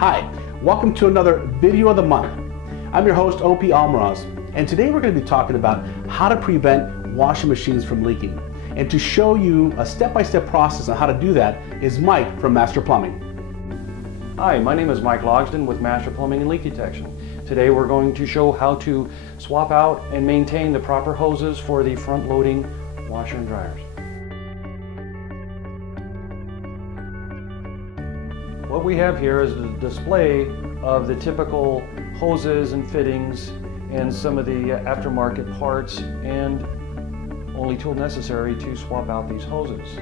Hi, welcome to another video of the month. I'm your host, OP Almaraz, and today we're going to be talking about how to prevent washing machines from leaking. And to show you a step-by-step process on how to do that is Mike from Master Plumbing. Hi, my name is Mike Logsdon with Master Plumbing and Leak Detection. Today we're going to show how to swap out and maintain the proper hoses for the front-loading washer and dryers. What we have here is a display of the typical hoses and fittings and some of the aftermarket parts and only tool necessary to swap out these hoses.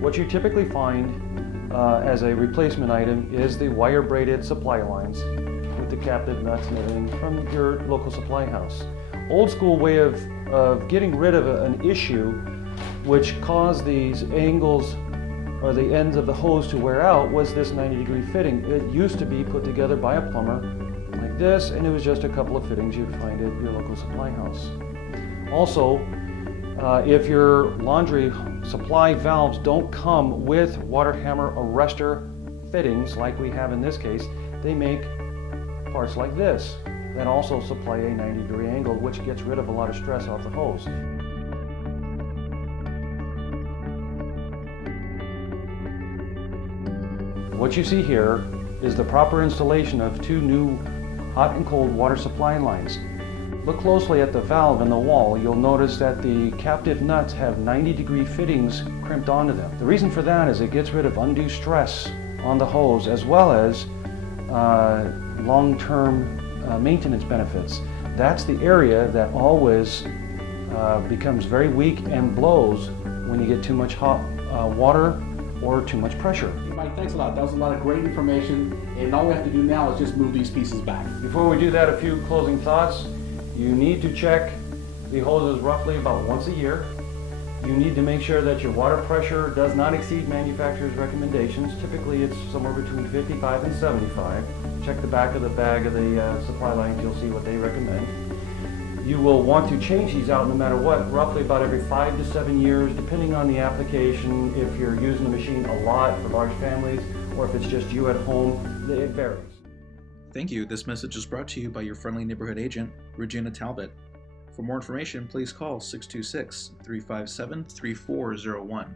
What you typically find as a replacement item is the wire braided supply lines with the captive nuts and everything from your local supply house. Old school way of getting rid of an issue which caused these angles or the ends of the hose to wear out was this 90-degree fitting. It used to be put together by a plumber like this, and it was just a couple of fittings you'd find at your local supply house. Also, if your laundry supply valves don't come with water hammer arrestor fittings like we have in this case, they make parts like this that also supply a 90-degree angle, which gets rid of a lot of stress off the hose. What you see here is the proper installation of two new hot and cold water supply lines. Look closely at the valve and the wall. You'll notice that the captive nuts have 90-degree fittings crimped onto them. The reason for that is it gets rid of undue stress on the hose as well as long-term maintenance benefits. That's the area that always becomes very weak and blows when you get too much hot water or too much pressure. Mike, thanks a lot. That was a lot of great information, and all we have to do now is just move these pieces back. Before we do that, a few closing thoughts. You need to check the hoses roughly about once a year. You need to make sure that your water pressure does not exceed manufacturer's recommendations. Typically it's somewhere between 55 and 75. Check the back of the bag of the supply lines, you'll see what they recommend. You will want to change these out no matter what, roughly about every 5 to 7 years, depending on the application. If you're using the machine a lot for large families, or if it's just you at home, it varies. Thank you. This message is brought to you by your friendly neighborhood agent, Regina Talbot. For more information, please call 626-357-3401.